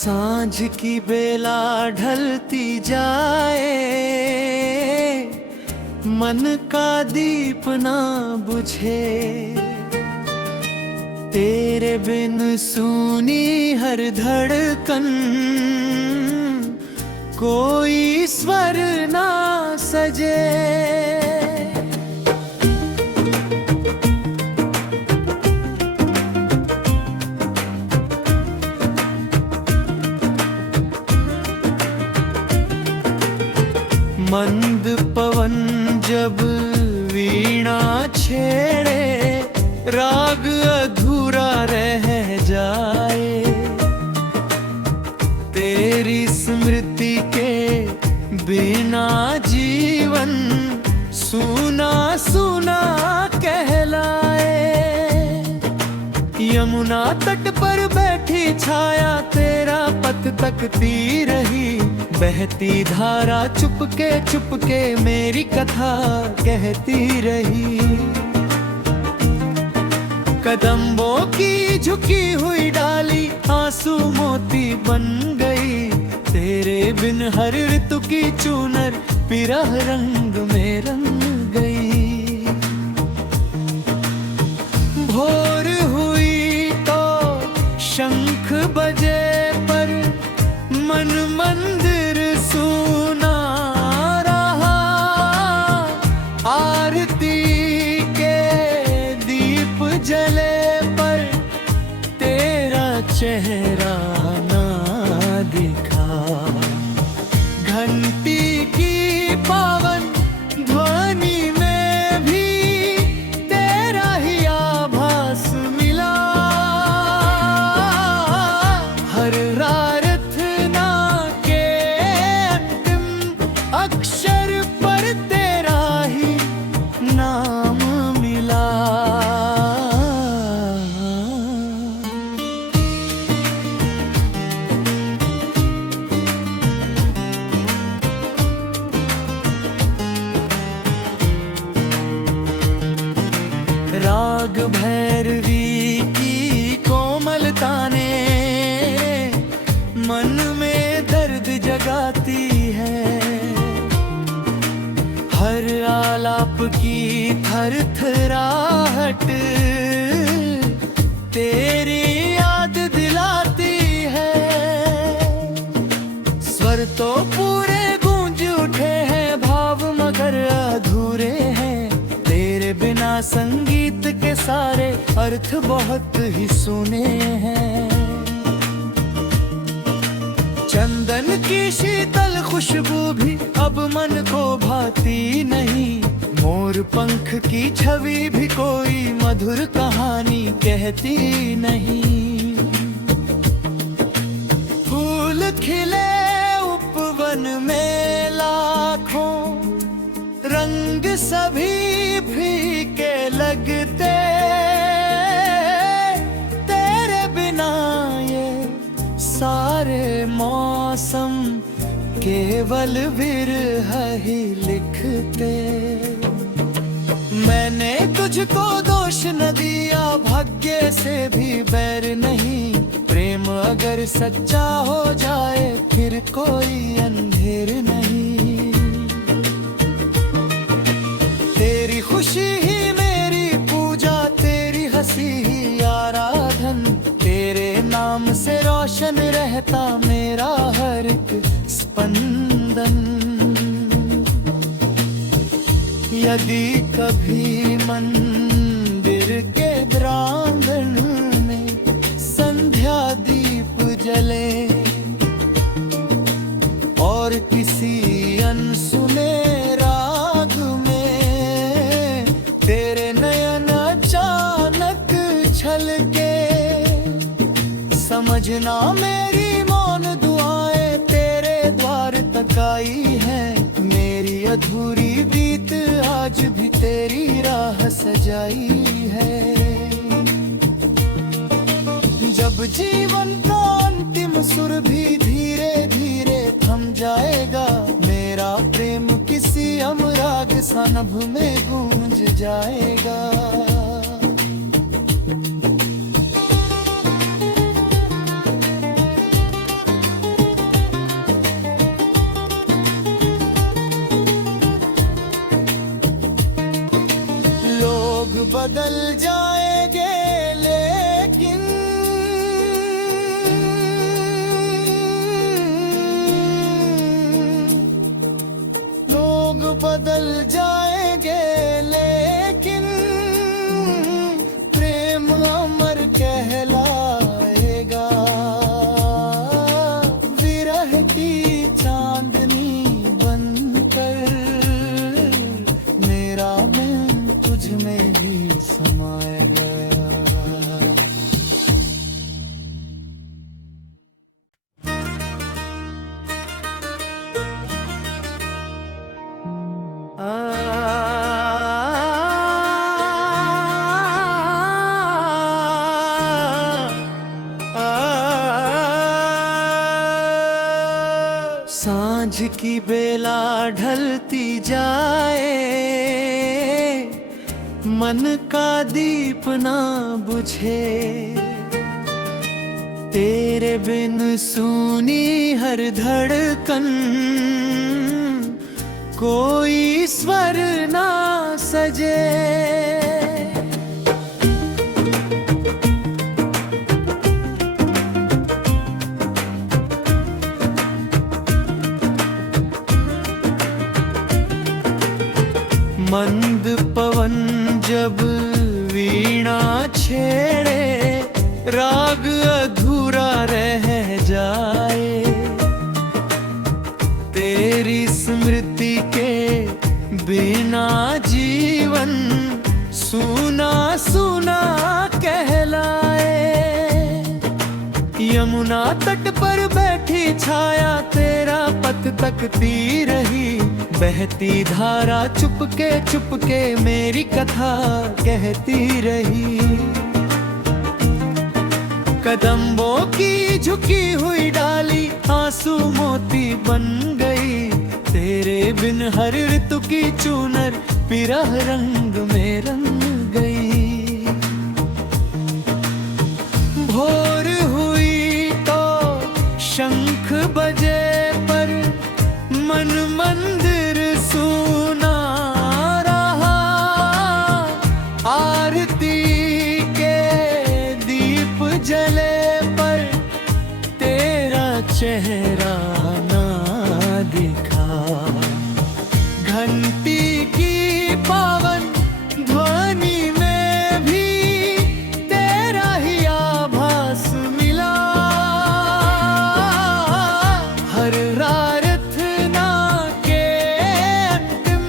सांझ की बेला ढलती जाए, मन का दीप ना बुझे। तेरे बिन सूनी हर धड़कन, कोई स्वर ना सजे। मंद पवन जब वीणा छेड़े, राग अधूरा रह जाए। तेरी स्मृति के बिना जीवन सूना सूना कहलाए। यमुना तट पर बैठी छाया तेरा पथ तकती रही। बहती धारा चुपके मेरी कथा कहती रही। कदम्बों की झुकी हुई डाली आंसू मोती बन गई। तेरे बिन हर ऋतु की चूनर पिरह रंग में रंग गई। भोर हुई तो शंख बजे पर मन मंदिर सुना रहा। आरती के दीप जले पर तेरा चेहरा ना दिखा। घंटी की पावन ध्वनि में भी तेरा ही आभास मिला। हर प्रार्थना के अंतिम अक्षर पर तेरा ही नाम मिला। राग भैरवी की कोमलता ने मन में दर्द जगाती है। हर आलाप की थरथराहट तेरी याद दिलाती है। स्वर तो पूरे गूंज उठे हैं, भाव मगर अधूरे हैं। तेरे बिना संगीत के सारे अर्थ बहुत ही सुने हैं। चंदन की शीतल खुशबू भी अब मन को भाती नहीं। मोर पंख की छवि भी कोई मधुर कहानी कहती नहीं। फूल खिले उपवन में लाखों, रंग सभी फीके लगते। तेरे बिना ये सारे मौसम केवल विरह ही लिखते। मैंने तुझको दोष न दिया, भाग्य से भी बैर नहीं। प्रेम अगर सच्चा हो जाए फिर कोई अंधेर नहीं। तेरी खुशी ही मेरी पूजा, तेरी हंसी ही आराधन। तेरे नाम से रोशन रहता मेरा हर एक स्पंदन। यदि कभी मंदिर के प्रांगण में संध्या दीप जले और किसी अनसुने राग में तेरे नयन अचानक छलके, समझना मेरी मौन दुआएं तेरे द्वार तक आई है। मेरी अधूरी बीत आज भी तेरी राह सजाई है। जब जीवन का अंतिम सुर भी धीरे धीरे थम जाएगा, मेरा प्रेम किसी अमराग सा नभ में गूंज जाएगा। सांझ की बेला ढलती जाए, मन का दीप ना बुझे। तेरे बिन सूनी हर धड़कन, कोई स्वर ना सजे। मंद पवन जब वीणा छेड़े, राग अधूरा रह जाए। तेरी स्मृति के बिना जीवन सूना सूना कहलाए। यमुना तट पर बैठी छाया तेरा पथ तकती रही। बहती धारा चुपके मेरी कथा कहती रही। कदमों की झुकी हुई डाली आंसू मोती बन गई। तेरे बिन हर ऋतु की चूनर पिरह रंग में रंग गई। भोर हुई तो शंख बजे पर मन मंदिर सुना रहा। आरती के दीप जले पर तेरा चेहरा ना दिखा। घंटी की पावन ध्वनि में भी तेरा ही आभास मिला। हर प्रार्थना के अंतिम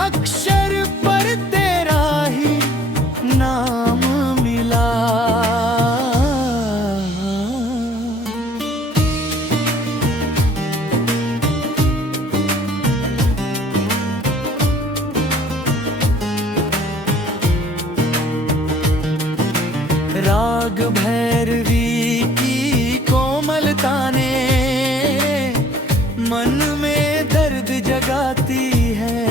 अक्षर पर तेरा ही नाम मिला। राग भैरवी की कोमलता ने मन में दर्द जगाती है।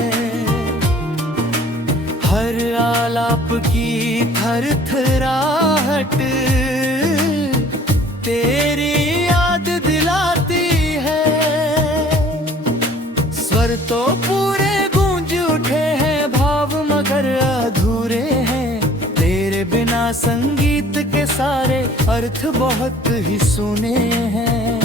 हर आलाप की थरथराहट तेरी याद दिलाती है। स्वर तो पूरे गूंज उठे हैं, भाव मगर अधूरे हैं। तेरे बिना संगीत के सारे अर्थ बहुत ही सुने हैं।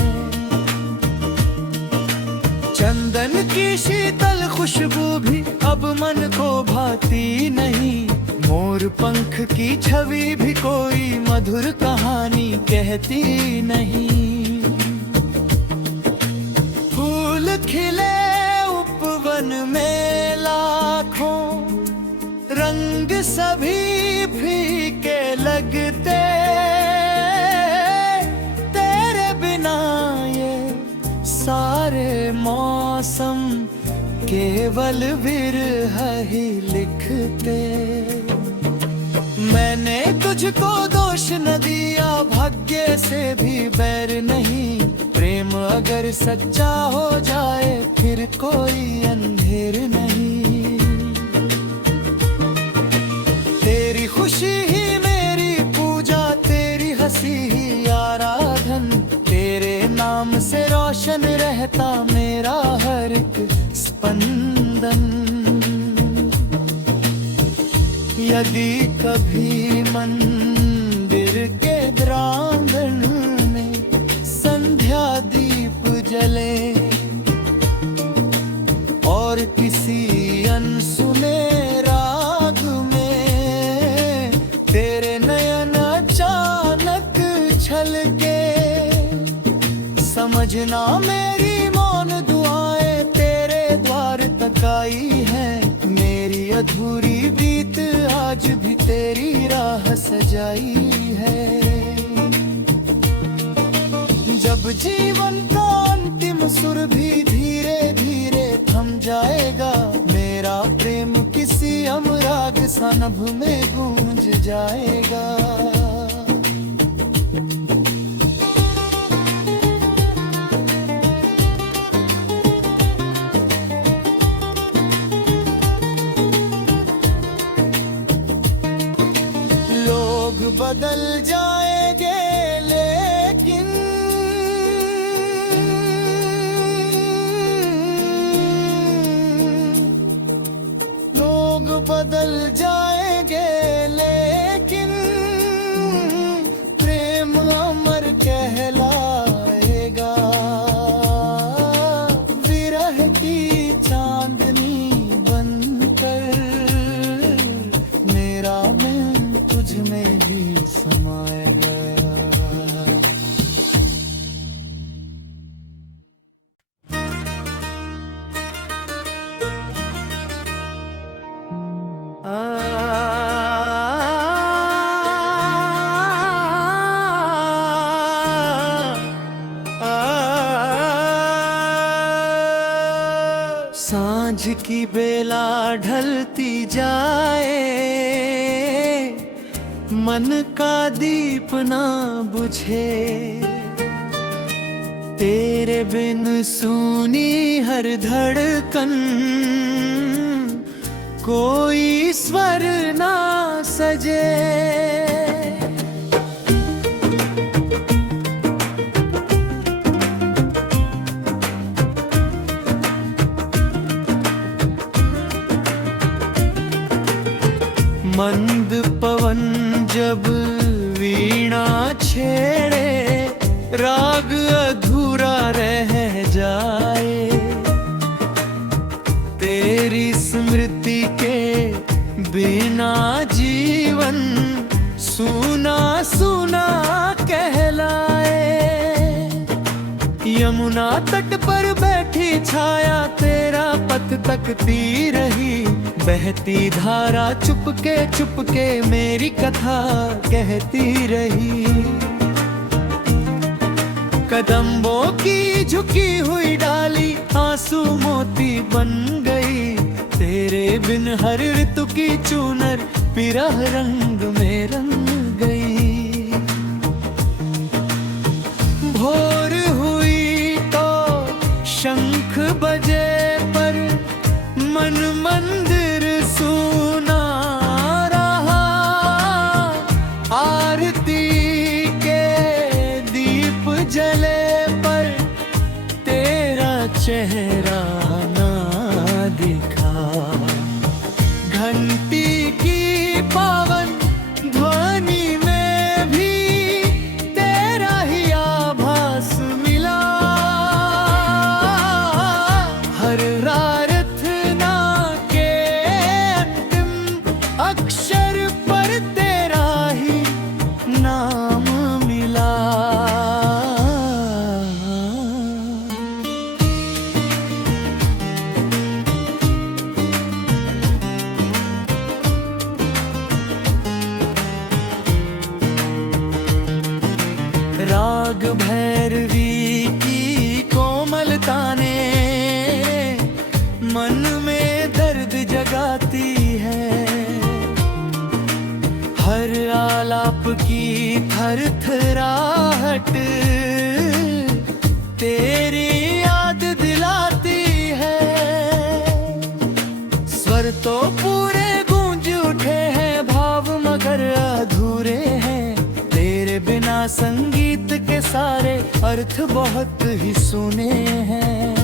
चंदन की शीतल खुशबू भी अब मन को भाती नहीं। मोर पंख की छवि भी कोई मधुर कहानी कहती नहीं। फूल खिले उपवन में लाखों, रंग सभी फीके लगते। तेरे बिना ये सारे मौसम केवल विरह ही लिखते। मैंने तुझको दोष न दिया, भाग्य से भी बैर नहीं। प्रेम अगर सच्चा हो जाए फिर कोई अंधेर नहीं। तेरी खुशी ही मेरी पूजा, तेरी हंसी ही आराधन। तेरे नाम से रोशन रहता मेरा हर एक स्पंदन। यदि कभी मंदिर के प्रांगण में संध्या दीप जले और किसी अनसुने राग में तेरे नयन अचानक छलके, समझना मेरी मौन दुआएं तेरे द्वार तक आई है। मेरी अधूरी बीत आज भी तेरी राह सजाई है। जब जीवन का अंतिम सुर भी धीरे धीरे थम जाएगा, मेरा प्रेम किसी अनुराग सा नभ में गूंज जाएगा। सांझ की बेला ढलती जाए, मन का दीप ना बुझे। तेरे बिन सूनी हर धड़कन, कोई स्वर ना सजे। मंद पवन जब वीणा छेड़े, राग अधूरा रह जाए। तेरी स्मृति के बिना जीवन सूना सूना कहलाए। यमुना तट पर बैठी छाया तेरा पथ तकती रही। बहती धारा चुपके मेरी कथा कहती रही। कदमों की झुकी हुई डाली आंसू मोती बन गई। तेरे बिन हर ऋतु की चूनर पिरह रंग में रंग गई। भोर हुई तो शंख बजे पर मन मंदिर सुना रहा। आरती के दीप जले पर तेरा चेहरा ना दिखा। घंटी की पावन ध्वनि में भी तेरा ही आभास मिला। हर प्रार्थना के अंतिम अक्षर पर तेरा ही नाम मिला। राग भैरवी की कोमलता ने मन में दर्द जगाती है। हर आलाप की थरथराहट तेरी याद दिलाती है। स्वर तो पूरे गूंज उठे हैं, भाव मगर अधूरे हैं। तेरे बिना संगीत के सारे अर्थ बहुत ही सुने हैं।